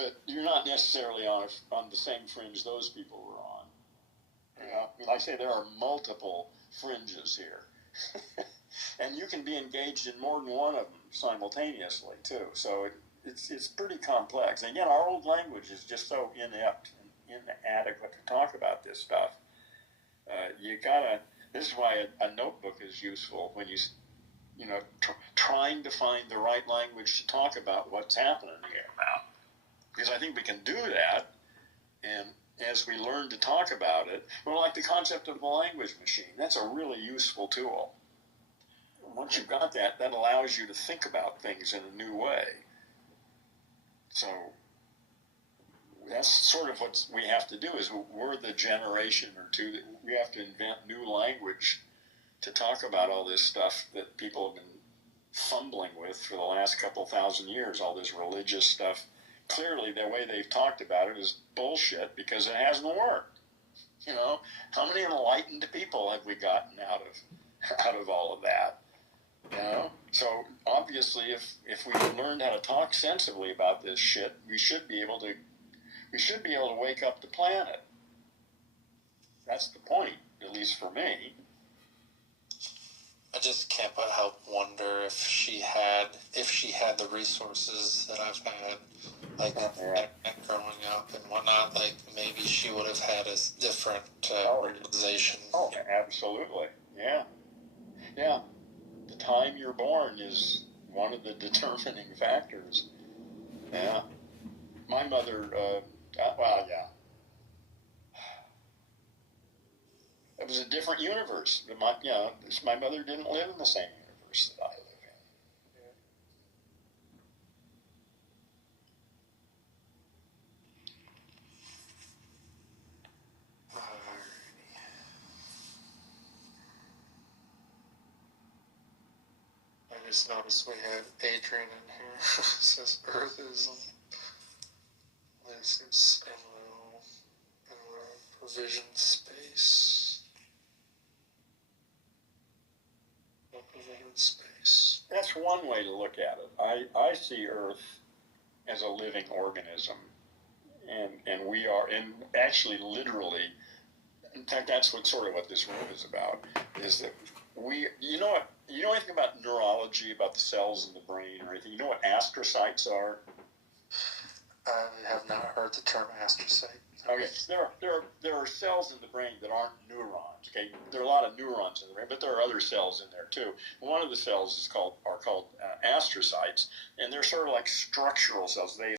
but you're not necessarily on the same fringe those people were on. You know, like I say, there are multiple fringes here. And you can be engaged in more than one of them simultaneously, too. So it's pretty complex. And again, our old language is just so inept and inadequate to talk about this stuff. This is why a notebook is useful when trying to find the right language to talk about what's happening here now. Because I think we can do that, and as we learn to talk about it, like the concept of the language machine, that's a really useful tool. Once you've got that, that allows you to think about things in a new way. So that's sort of what we have to do, is we're the generation or two that we have to invent new language to talk about all this stuff that people have been fumbling with for the last couple thousand years, all this religious stuff. Clearly, the way they've talked about it is bullshit because it hasn't worked. You know, how many enlightened people have we gotten out of all of that? You know, so obviously, if we learned how to talk sensibly about this shit, we should be able to wake up the planet. That's the point, at least for me. I just can't but help wonder if she had the resources that I've had, like growing up and whatnot. Like maybe she would have had a different realization. Oh, absolutely, yeah. The time you're born is one of the determining factors. Yeah, my mother. It was a different universe. My mother didn't live in the same universe that I live in. I just noticed we had Adrian in here. It says Earth is in provision space. Space. That's one way to look at it. I see Earth as a living organism, and we are, and actually literally, in fact, that's what this room is about, is that you know anything about neurology, about the cells in the brain or anything? You know what astrocytes are? I have not heard the term astrocyte. Okay, there are cells in the brain that aren't neurons. Okay, there are a lot of neurons in the brain, but there are other cells in there too. One of the cells are called astrocytes, and they're sort of like structural cells. They